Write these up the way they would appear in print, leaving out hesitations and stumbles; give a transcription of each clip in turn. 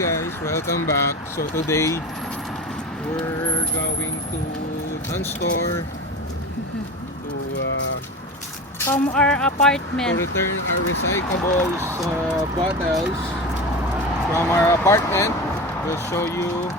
guys, welcome back. So today we're going to Dunn Store to From our to apartment. return our recyclables bottles from our apartment. We'll show you.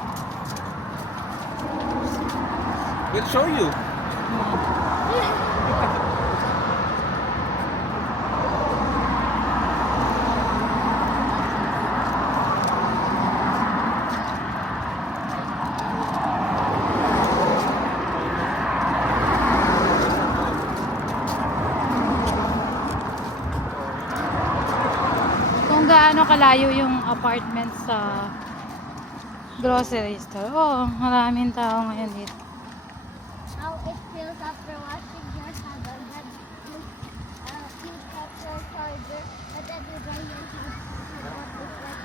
Kung gaano kalayo yung apartment sa grocery store. Oo, maraming tao ngayon dito. How it feels after washing your hand and then you cut your charger, but then you dry your hand. What is that?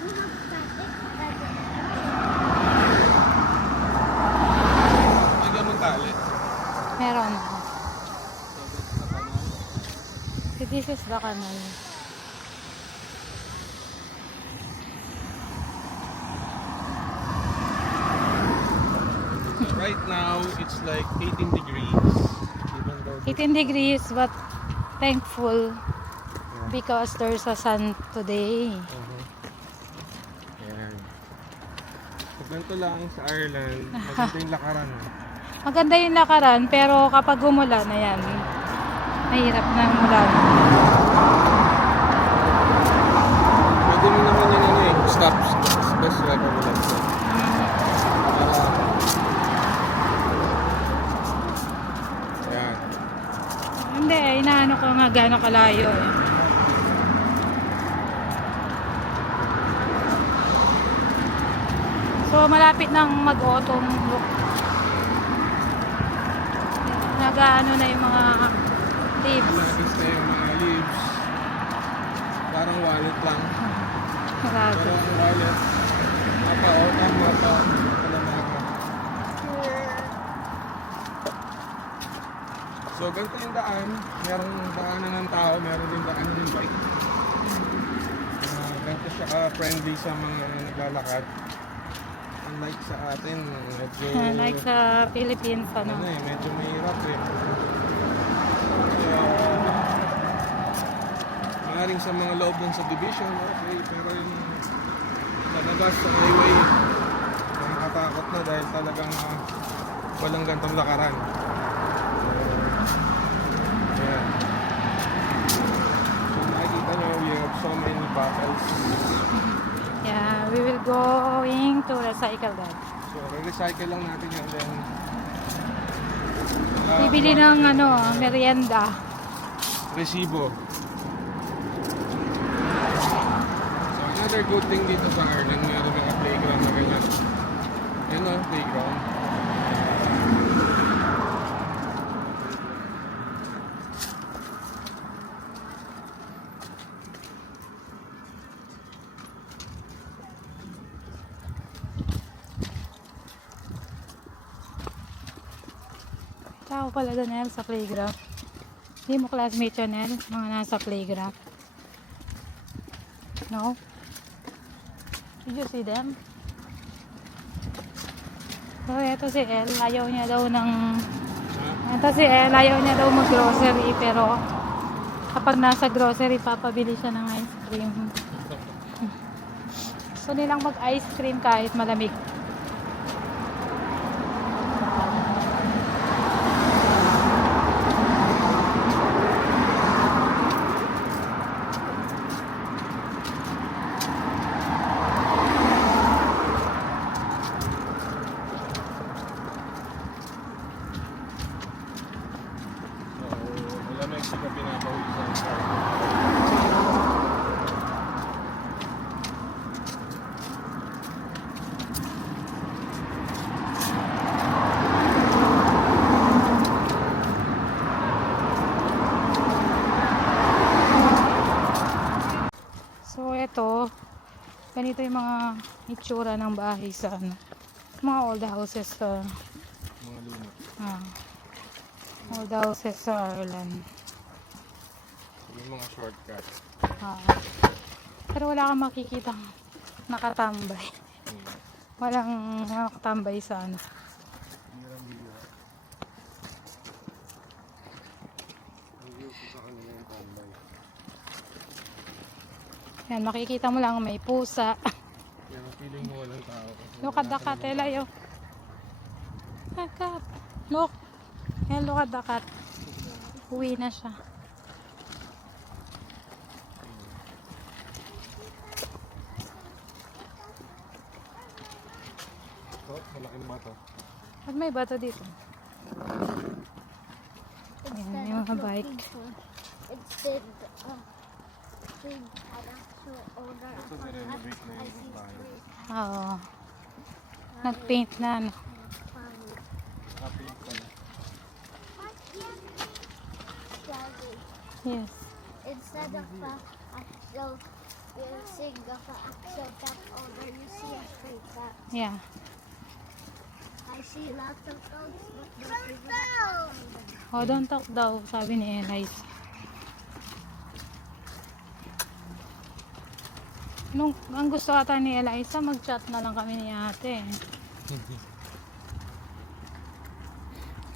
You have static, but May ganun tali. Meron. This is the canal. Right now it's like 18 degrees. Even though 18 degrees, but thankful because there's a sun today. Ayan. So, ganito lang sa Ireland. Maganda yung lakaran. Maganda yung lakaran, pero kapag umulan, ayan, mahirap na umulan. Pwede mo naman yung stop. Best like a ulan. Ayan. Hindi, inaano ko nga gaano kalayo. So, malapit nang mag-autumn look. Nag-ano na yung mga leaves. Malapis na yung mga leaves. Parang wallet lang. Marami. Pero ang wallet, mapa-autumn, mapa-kalamaka. So, ganito yung daan. Merong daanan ng tao, meron din daanan ng bike. Ganito siya friendly sa mga naglalakad. Unlike sa atin, medyo... Like sa Philippines, ano ano. medyo mahirap eh. Maaaring sa mga loob ng subdivision, okay, pero yung lalabas sa highway, nakakatakot na dahil talagang walang gantong lakaran. Ayan. So nakikita nyo, we have so many bottles. Yeah, we will going to recycle that. So re-recycle lang natin yan then Bibili ng ano, merienda. resibo. So another good thing dito sa Ireland, meron mga playground na ganyan. Yan o, playground. Tao pala doon, Nel, sa playground. Hindi mo classmate yun, Nel, mga nasa playground. No? Did you see them? So, eto si El, ayaw niya daw ng... Eto si El, ayaw niya daw mag-grocery, pero kapag nasa grocery, papabili siya ng ice cream. Gusto nilang mag-ice cream kahit malamig. Malamig sila pinapawisan sa So, ito, ganito yung mga itsura ng bahay sa ano, mga old houses sa mga luma. old houses sa Ireland. Yung mga shortcut. Pero wala kang makikita nakatambay. Walang nakatambay sa ano. Yan, makikita mo lang may pusa. Yan ang feeling mo walang tao. Kasi Look at the cat, Elayo. Cat. Look. Yan, look at the cat. Uwi na siya. Ito, malaking bato. At may bato dito. Instead yung of mga bike. looking for, instead being an actual owner Ito, of a cat, nirenovate na I yung see bahay. three Oo. Nag-paint na ano. family. Happy pala. Yes. Instead of a actual building of an actual cat owner, you see a stray cat. Yeah. I see lots of dogs, but not even a cat owner. Oh, don't talk daw, sabi ni Elias. Nung, ang gusto ata ni Eliza, mag-chat na lang kami ni ate.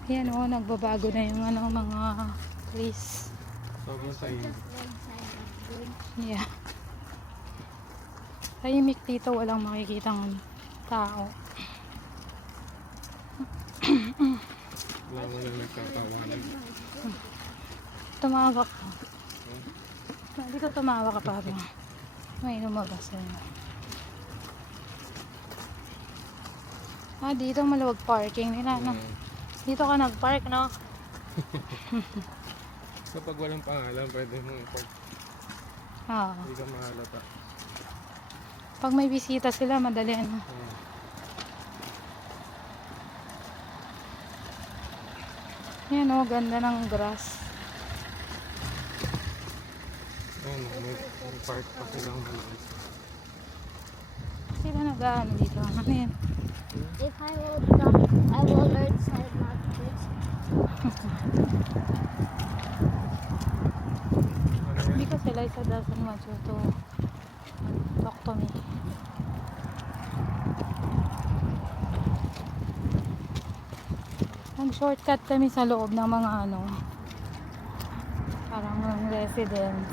Yan o, nagbabago na yung ano, mga trees. Sobrang sa inyo. Just one side of green. Yeah. Tahimik dito, walang makikitang tao. Wala mo lang nagkakawalan. Tumawa ka. Hindi ka tumawa ka pa. May lumabas na yun. Dito maluwag parking nila, no? Dito ka nag-park, no? Kapag walang pangalan, pwede mo i-park. Oo. Hindi ka mahalata. Pag may bisita sila, madali, ano? Yan, oh, ganda ng grass. Ayun, may park pa silang dito. Sila nag-ano dito. Ano yan? If I will talk, I will learn sign language. Ano yan? Because Eliza doesn't want you to talk to me. Nag-shortcut kami sa loob ng mga ano, parang mga residence.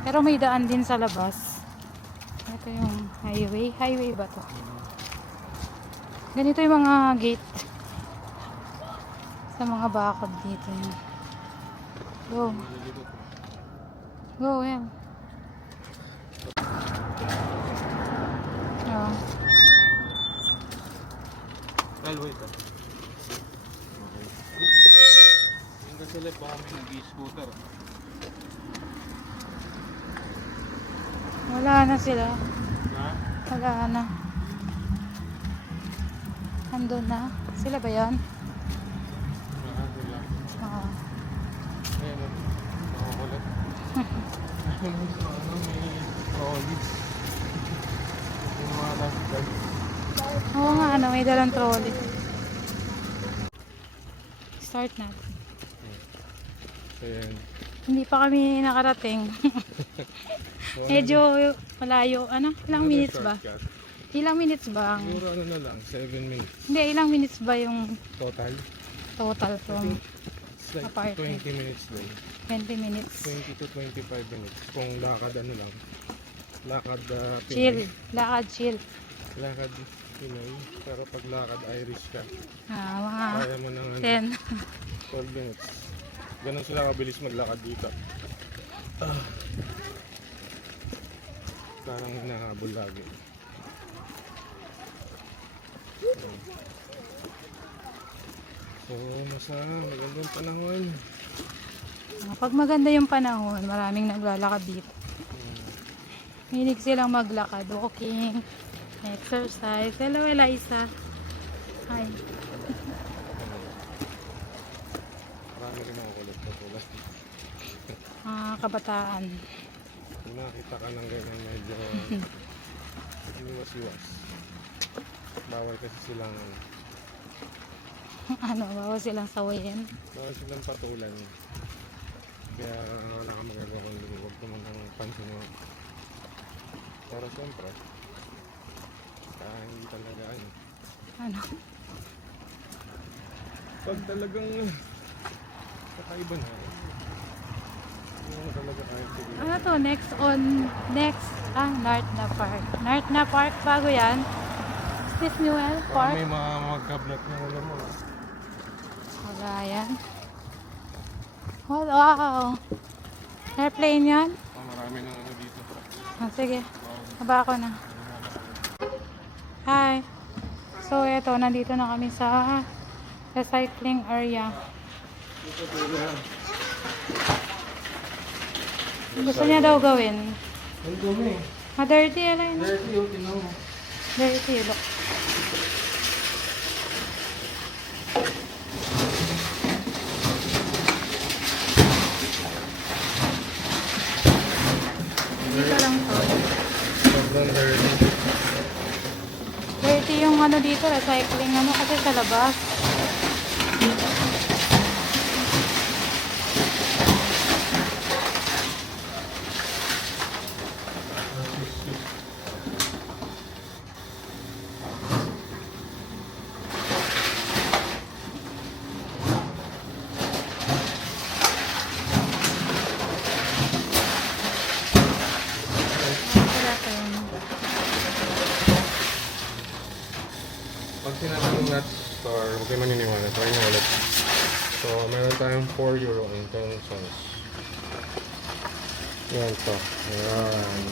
Pero may daan din sa labas. Ito yung highway. Highway ba to? Ganito yung mga gate sa mga bakod dito. Yun. Go. Malilibot. Go, yan. Oh. Railway ka. Okay. Hanggang sila baka may nag-i-scooter. Wala na sila. Ha? Wala na. Andun na. Sila ba yan? Wala sila. Oo. Ayan o. Nakakulat. Ano, may trolleys. Yung mga lifeguard. Oo nga, ano, may dalang trolley. Start natin. So yan. Hindi pa kami nakarating. Medyo malayo. Ano? Ilang minutes ba? Shortcut. Ilang minutes ba? Siguro ano na lang, 7 minutes Hindi, ilang minutes ba yung total. total from It's like Apartment. 20 minutes din. 20 minutes? 20 to 25 minutes. Kung lakad ano lang. Lakad Chill. Pinoy. Lakad chill. Lakad Pinoy. Pero pag lakad Irish ka, Mga kaya mo ng ano, 10. 12 minutes. Ganun sila kabilis maglakad dito. Parang hinahabol lagi. So, nasa magandang panahon. Pag maganda yung panahon, maraming naglalakad dito. Hilig silang maglakad, walking, exercise. Hello, Eliza. Hi. Marami rin ako kulit pa tulad. Mga kabataan. Kung nakita ka ng ganyan medyo iwas-iwas. Bawal kasi silang Ano, bawa silang sawayin. bawal silang patulan. Kaya wala kang magagawa kung huwag naman ang pansin mo. Pero siyempre, hindi talaga ano. Ano? Pag talagang kakaiba na, hindi mo talaga kaya siguro. Ano to? Nartna Park. Nartna Park, bago yan. Is this Newell Parang Park? may mga magka-black na ulo mo. Wala yan. Oh, wow! Airplane yan? Marami na ano dito. Sige. Haba ako na. Hi! So, eto. Nandito na kami sa recycling area. Gusto niya daw gawin. Ang dumi. Ma-dirty, alay na. Dirty yung tinaw mo. Dirty, look. Dito lang to. Sobrang dirty. Dirty yung ano dito, recycling ano kasi sa labas. Wala pa yun. Pag sinabi ng nut store, huwag kayo maniniwala. Try nyo ulit. So, meron tayong 4 euro and 10 cents. Yan to. Yan.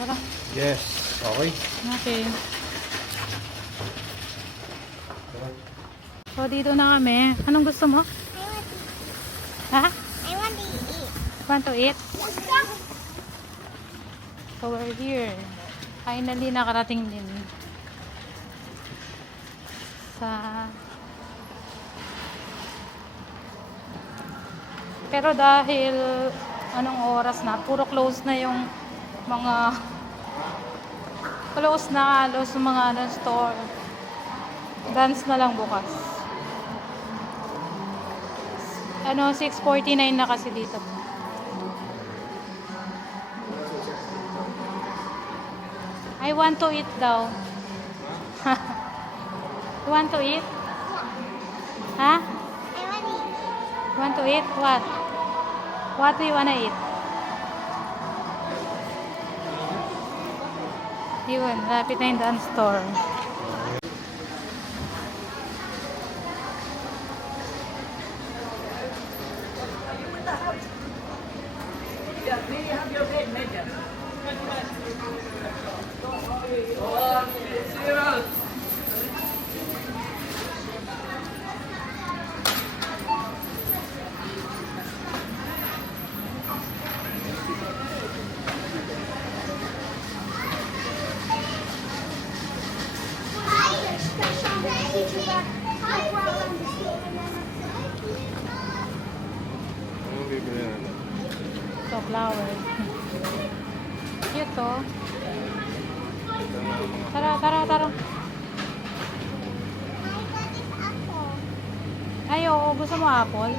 Tara. Yes. Okay. Okay. So, dito na kami. Anong gusto mo? Ha? I want to eat. Want to eat? Let's go. So, we're here. Finally, nakarating din sa... Pero dahil anong oras na, puro close na yung mga close na halos yung mga ano, store. Dance na lang bukas. Ano, 6:49 na kasi dito. I want to eat daw. You want to eat? Ha? I want to eat. You want to eat? What? What do you wanna eat? Yun, lapit na yung dance store. Anong bibili natin? So, flower. Cute to. Tara, tara, tara. Ay, oo. Gusto mo apple?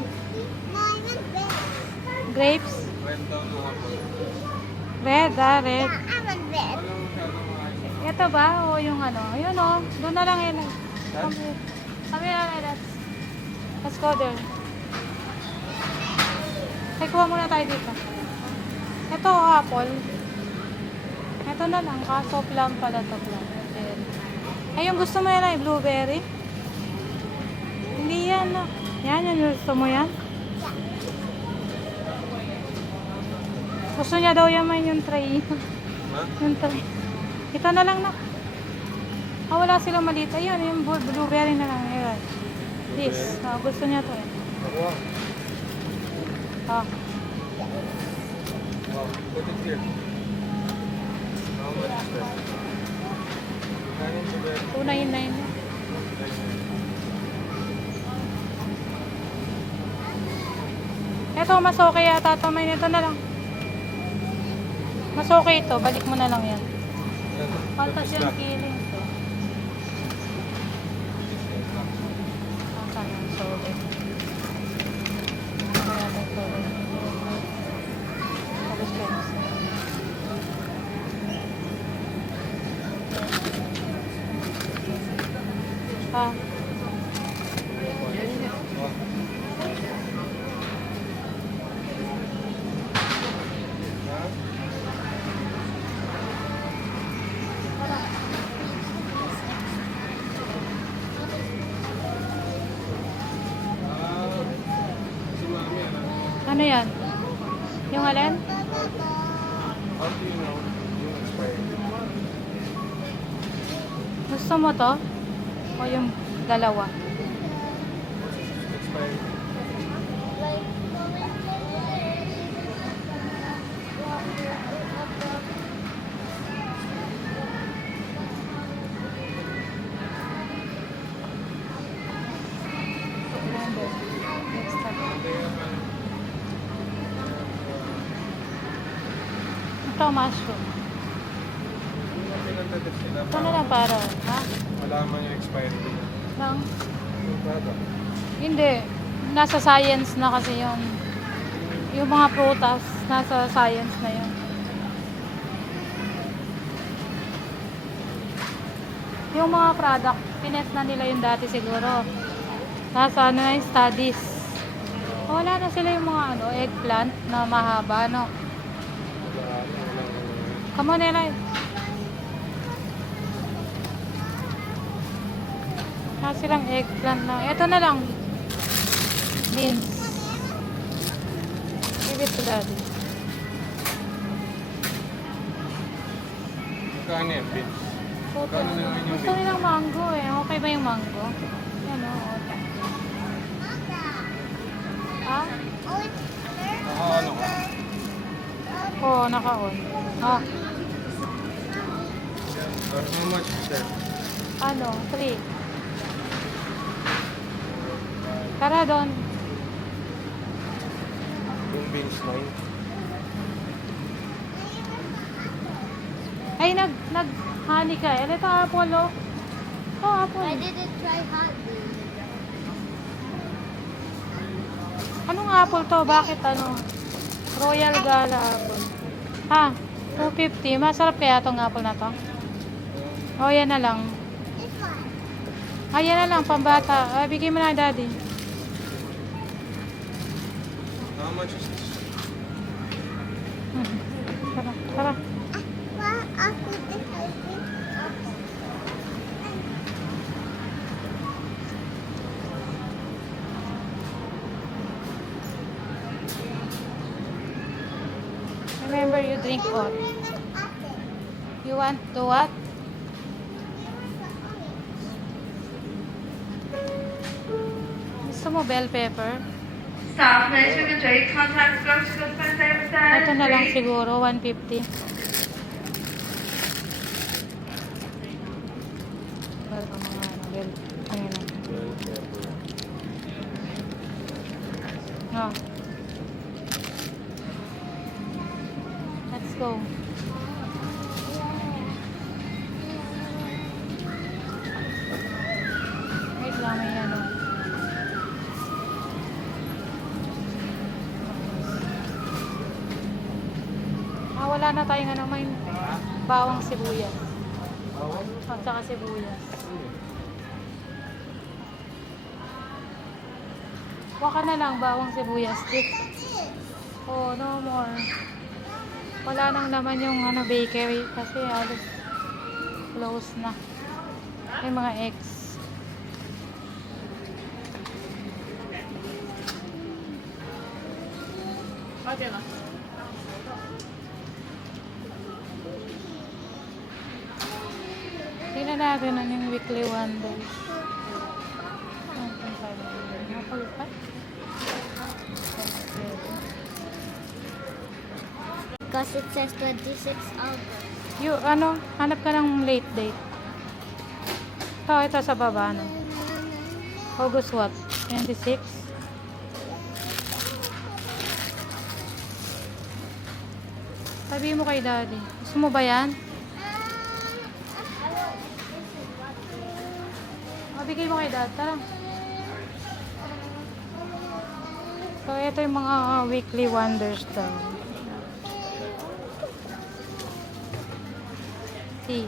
Grapes? Red daw na ako. Red, red. I want this. Walang masyadong makakain. Ito ba? O yung ano? Yun o. Doon na lang yun. Come here. Come here, let's go there. Ay, kuha muna tayo dito. Ito, apple. Ito na lang. Kaso plum pala to, plum. Ay, yung gusto mo yan ay blueberry? Hindi yan. No? Yan, yung gusto mo yan? Gusto niya daw yaman yung tray. Ha? Yung tray. Ito na lang na. Ah, wala silang maliit. Ayun, yung blueberry na lang. Ayun. This. Ah, gusto niya to eh. Nakuha. Ah. Wow. Put it here. How much is that? Kanin sa bed. 299. Ito, mas okay yata ito. May nito na lang. Mas okay ito. Balik mo na lang yan. Paltas yung feeling. Saan yung sobe? Kaya ito sobe. Tapos ko yun. Ha? Si Mami, ano? Ano yan? Yung alin? How do you know yung expired? Gusto mo to? O yung dalawa? Expired. Ito, mushroom. Yung pinagdadip sila Ito na lang para, ha? malaman yung expired date. Lang? Yung product. Hindi. Nasa science na kasi yung mga prutas, nasa science na yun. Yung mga product, tinest na nila yung dati siguro. Nasa ano na yung studies. Wala na sila yung mga eggplant na mahaba, no? Come on, Eli. Nasa silang eggplant na. Ito na lang. Beans. Give it to daddy. Magkano yan, Vince? Magkano naman yung Gusto nilang mango eh. Okay ba yung mango? Yan o. Ha? Ano ka? Oo, naka-on. Ha? How much is that? Ano? 3. Tara doon. Yung beans 9. Ay, nag-honey ka. Eh, ito apple oh. Oh, apple. I didn't try honey. Anong apple to? Bakit ano? Royal Gala apple. Ha? 250. Masarap kaya tong apple na to? O, yan na lang. This one. Ay, yan na lang. Pambata. Ay, bigyan mo na daddy. How much is this? Tara, tara. Ako din. Remember, you drink hot. You want to what? Gusto mo bell pepper? Staff measuring and trade contact structures for services. Ito na lang siguro, 150. Para pa mga bell. Ayun na. Bell pepper. Oh. Let's go. Wait lang, may ano. Wala na tayong ano, may bawang sibuyas. Bawang? At saka sibuyas. Waka na lang, bawang sibuyas. Oh, no more. Wala nang naman yung bakery kasi halos close na. May mga eggs. Okay na. Tingnan natin ano yung weekly wonders. Apple pie? Because it says 26 August. Hanap ka ng late date. Ito sa baba, no? August what? 26? Sabi mo kay daddy. Gusto mo ba yan? Bigay mo kay dad. Tara. So, ito yung mga weekly wonders daw. Tea.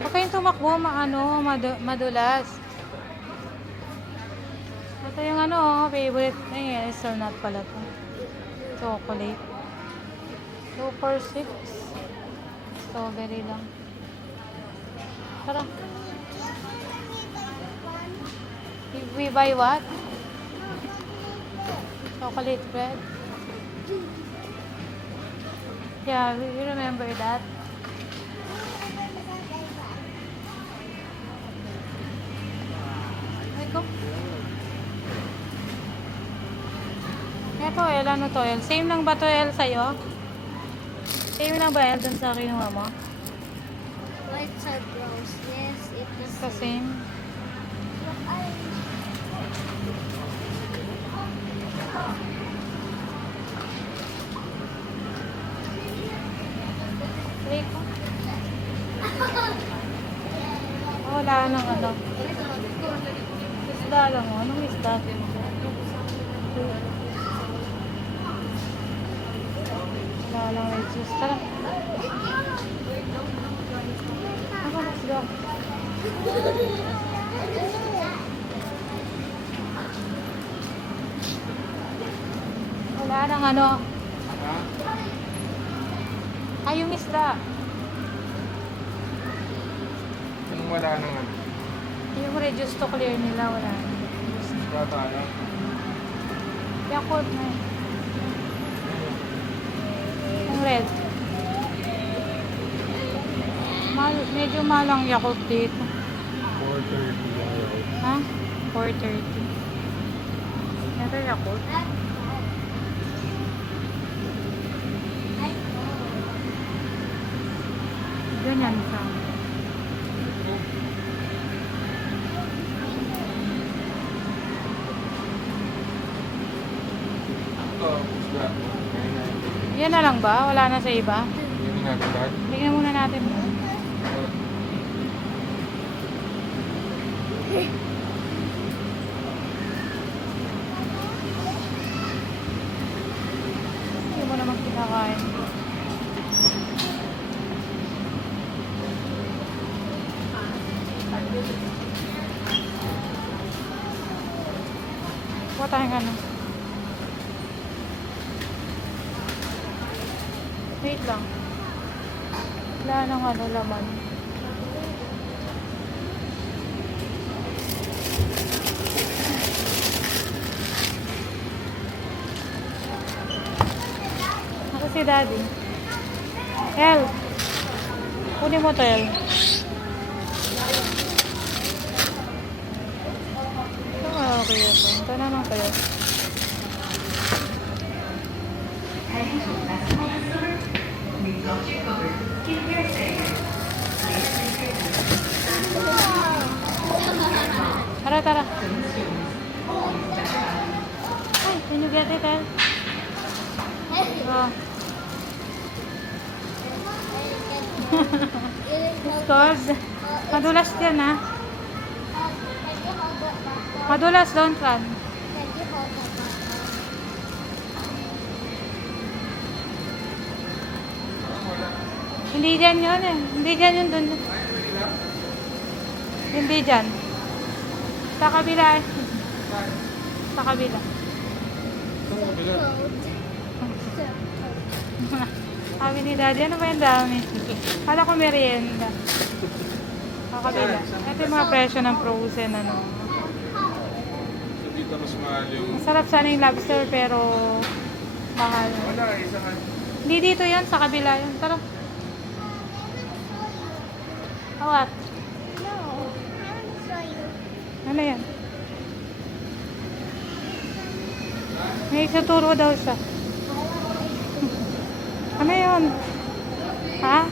Huwag kayong tumakbo, madulas. Ito yung favorite. Ay, hazelnut pala to. Chocolate. 2 for 6. Strawberry lang. Tara. We buy what? Chocolate bread. Yeah, we remember that. Ay ko. Eto, El, ano to, El? Same lang ba to, El, sa'yo? Same lang ba, El, dun sa kinuha mo? White are gross. Yes, it is. The same. Try ko. Oh, wala nang isda lang mo. Anong isda? Wala lang may juice. Tara. Ako, let's go. Wala nang Ha? Ay, yung isda. Yung wala nang ano. Yung reduce to clear nila, wala na. Wala tayo. Yakult na yun. Yung red. Medyo malang Yakult dito. 4:30. Ha? 4:30. Ito Yakult. Ganyan siya. Ito, isda. Yan na lang ba? Wala na sa iba? Hindi natin lahat. Tingnan muna natin. Hindi mo naman kinakain. Kuha tayong Wait lang. Wala nang laman. Ako si Daddy. El. Kunin mo to, El. Ito okay ako. Ito naman kayo. Tara, tara. Ay, can you get it, El? Oh. It's cold. Madulas yan, ha? Madulas, don't run. Hindi dyan yun, eh. Hindi dyan yun dun. Hindi dyan. Sa kabila, eh. Sa kabila. Ito, kabila. Sabi ni Daddy, ano ba yung dami? Kala ko merienda. Sa kabila. Ito yung mga presyo ng frozen, So, dito mas mahal yung... Masarap sana yung lobster, pero mahal. Wala, isa ka. Hindi dito yan, sa kabila yun. Tara. Oh, what? No, I want to show you. Ano yan? May ituturo daw siya. Ano yun? Ha?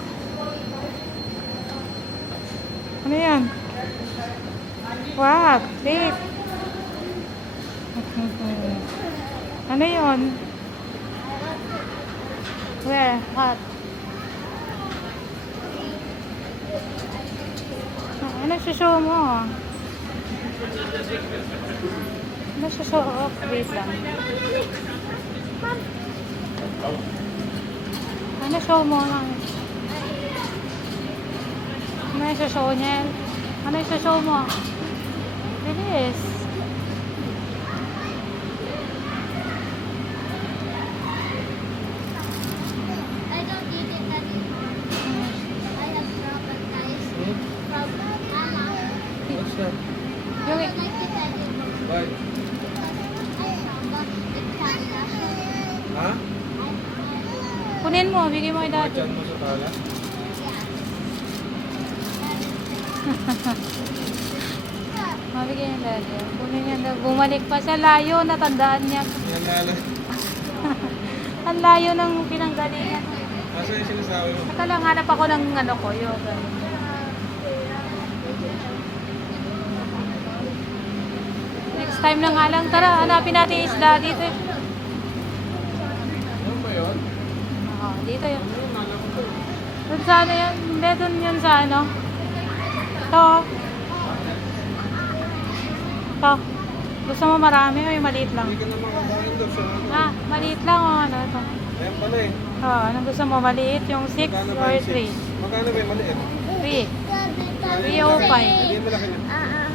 Ano yan? What? Wait. Ano yun? Where? What? Ano show mo? Ano show off? Wait lang. Ano show mo? Ano yung show niya? Ano yung show mo? Bilis. I don't eat it anymore. I have traumatized from Mama. What's that? I don't like it anymore. Why? I forgot it kinda. Ha? Kunin mo, bigay mo kay daddy. Diyan mo sa tala? Mabigay niya daddy. Kunin niya daw. Bumalik pa siya. Layo, natandaan niya. Yan nala. Ang layo ng pinanggalingan. Asa yung sinasabi mo? Saka lang, hanap ako ng ano ko, yoga. Next time na nga lang. Tara, hanapin natin yung isda dito. Ano ba yun? Oo, dito yun. Ano yung nala ko to? Doon sa ano yun? Hindi, doon yun sa ano. Ito. Ito. Gusto mo marami o yung maliit lang? Hindi ka na makakain daw sa ano. Ah, maliit lang o ano ito. Ayan pala eh. Oo, anong gusto mo? Maliit yung 6 Magkano ba or yung 3? 6? Magkano ba yung maliit? 3. Hindi 305. yung malaki niya.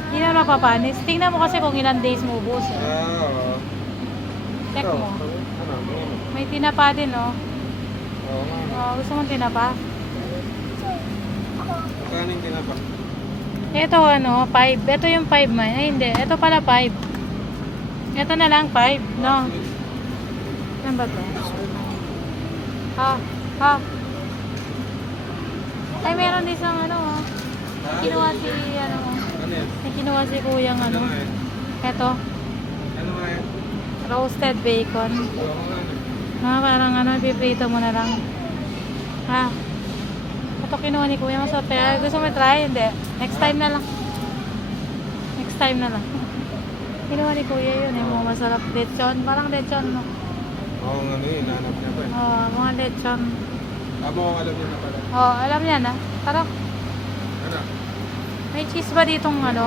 Hindi na mapapanis. Tingnan mo kasi kung ilang days mo ubus. Eh. Oo. Check Ito, mo. Ano? May tinapa din, oh. Oo nga. Gusto mong tinapa? Magkano yung tinapa? Ito ano, 5. Ito yung 5 man. Ay, hindi. Ito pala 5. Ito na lang 5. No. Ano ba ito? Ha. Ay, meron din isang ano, oh. Kinuha si, ano, oh. Ano yan? May kinuha si kuyang, Ano ano. nga yan? Ito. Ano nga yan? Roasted bacon. Oo nga. Parang ano, piprito mo na lang. Ha? Ito kinuha ni kuya. Masarap kaya. Gusto mo try? Hindi. Next time na lang. Next time na lang. Kinuha ni kuya yun. Yung mga masarap lechon. Parang lechon, no? Oo nga ano yun. Hinahanap niya pa eh. Mga lechon. Tama kung alam niya na pala. Alam niya na. Tara. Ano? May cheese ba ditong ano?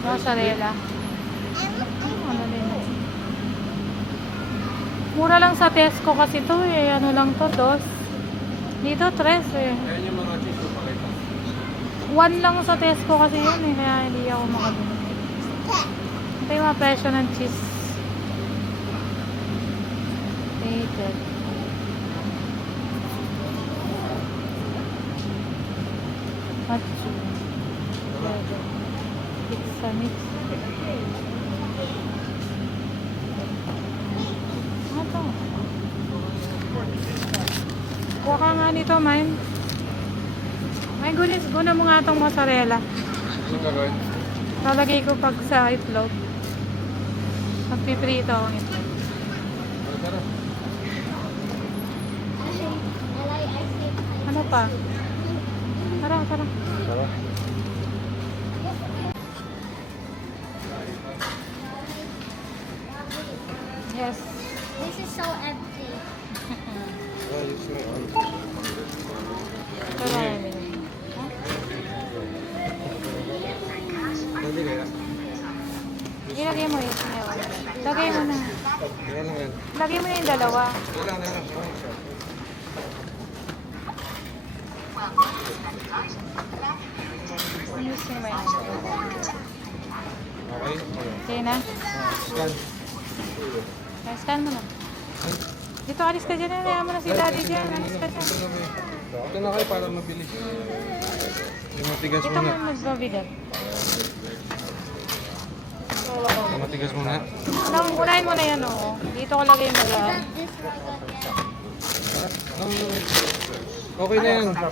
Mozzarella. Ano din yan? Mura lang sa Tesco kasi to eh. Ano lang to? 2. Dito 3 eh. Ayan yung mga cheese ko pakita. 1 lang sa Tesco kasi yun eh. Kaya hindi ako makabili. Ito yung mga presyo ng cheese. Dated. Matsu. Pizza mix. Ano to? Kuha ka nga nito, Mine. May gulis, guna mo nga itong mozzarella. Anong gagawin? Lalagay ko pag sa itlog. Magpiprito akong itlog. Ano tara? Ano pa? Tara. Tara. Yes. This is so empty. Ayos na yun. Tara. Hindi kaya? Ilagay mo yun. Lagay mo na. Kaya lang yan. Lagay mo na yung dalawa. Kailangan na lang. Ayos mo ba yun? Okay? Okay na? Scan. Scan mo na. Dito, alis ka dyan. Ayaw mo na si daddy dyan. Alis ka dyan. Ito na kayo para mabilis. Yung matigas Dito mo muna. magbabigat. Yung matigas muna. Unahin mo na yan, oo. Dito ko lagay mo lahat. This one. Okay na yan. Okay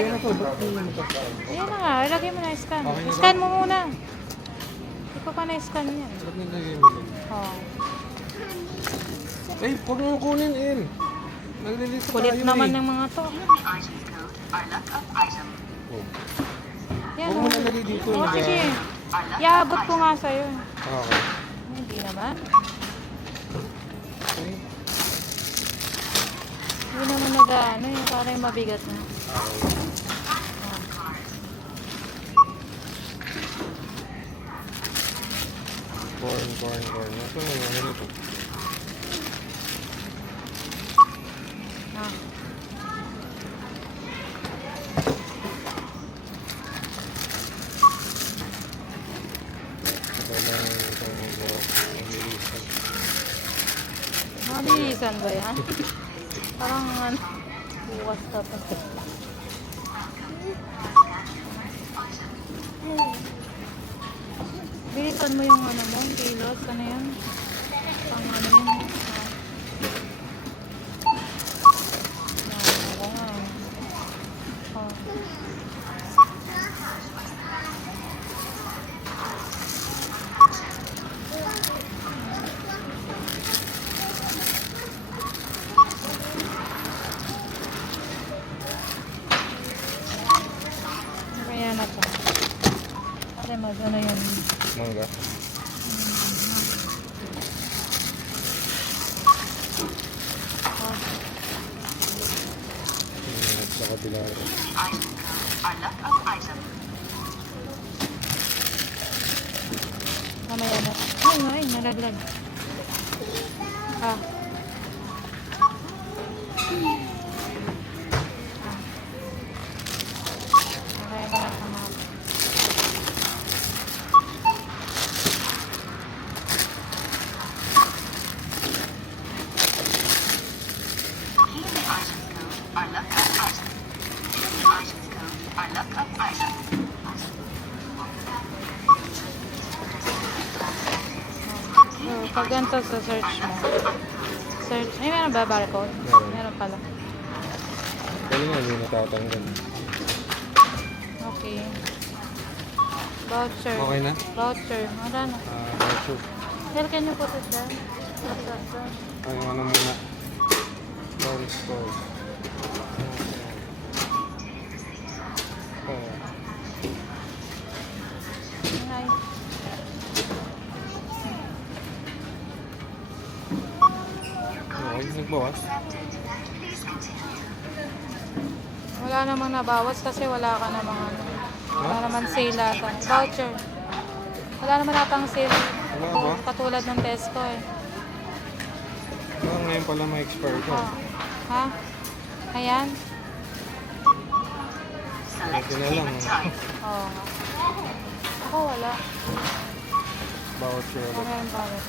na to. Ba't hindi mo to? Ayan na nga, ilagay mo na scan. Okay na ba? Scan mo muna. Hindi ko pa na-scan yan. Ba't nilagay mo din? Oh. Eh, huwag mo kunin, Il. Naglilito Kulit tayo naman eh. ng mga to. Oh. Yan, Huwag mo nalagay dito. oh, sige. Iabot ko nga sa'yo. Okay. Hindi naman. Okay. Hindi naman nag-ano yung parang mabigat na. Corn. Ito na yung ano nito. Mabilisan ba yan? Parang ano, bukas na to. Bilisan mo yung ano mo, kilos, ano yan? Pang ano yun? Ako nga. Oh. Kaya na to. Kasi ano yun. Mangga. Sa kabila. Mamaya na. Ay, nalaglag. Ah. Okay, nakakama. So, pag ganito sa search mo. Search. Ay, meron ba barcode? Meron. Meron pala. Kaya nga, hindi natatanggal. Okay. Voucher. Okay na? Voucher. Wala na. Voucher. Sir, can you put it there? Put that there. Ay, ano muna? Store. Oh. Hi. Okay, nagbawas. Wala namang nabawas kasi wala ka namang ano. Wala naman sale ata. Voucher. Wala naman atang sale. Wala ba? Katulad ng Tesco eh. Ngayon pala may expire ko. Oh. Ha? Ayan. Ito na lang. Oo. Ako wala. Voucher Ako ulit. meron pa ulit.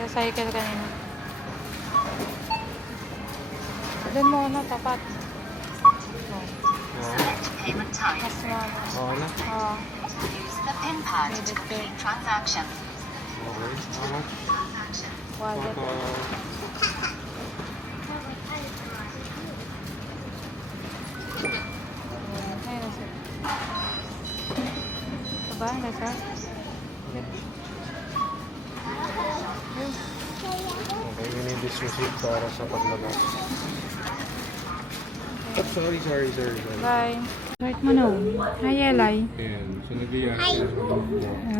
Nag-cycle kanina. Doon mo na, tapat. Oh. Oo. Mas mama. Okay na? Oo. Use the PIN pad to Edit complete it. transaction. Okay. How much? Wallet. Ayun na sir. Ito ba? Ano sir? Okay, we need this receipt para sa paglabas. Oh, sorry. Bye. Wait mo na. Hi, Eli. Ayan, so nag-iyak siya.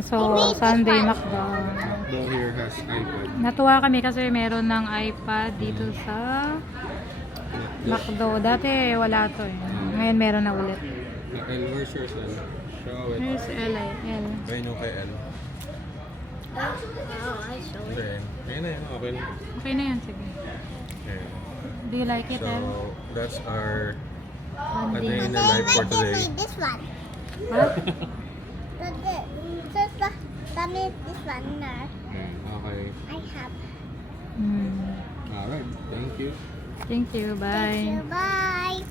So, Sunday McDo. Macdo here has iPad. Natuwa kami kasi meron ng iPad dito sa McDo. Dati wala to eh. Ngayon meron na ulit. L, where's yours, L? Show it. Here's Eli. L. Ayun yung kay L. Then, ayun na yun. Okay na. Okay na yan. Sige. Ayan. Do you like it, El? So, that's our a Sunday. day in the life for today. This one. Huh? Tell me this one now. Ayan, okay. I have. Alright, thank you. Thank you. Bye. Bye.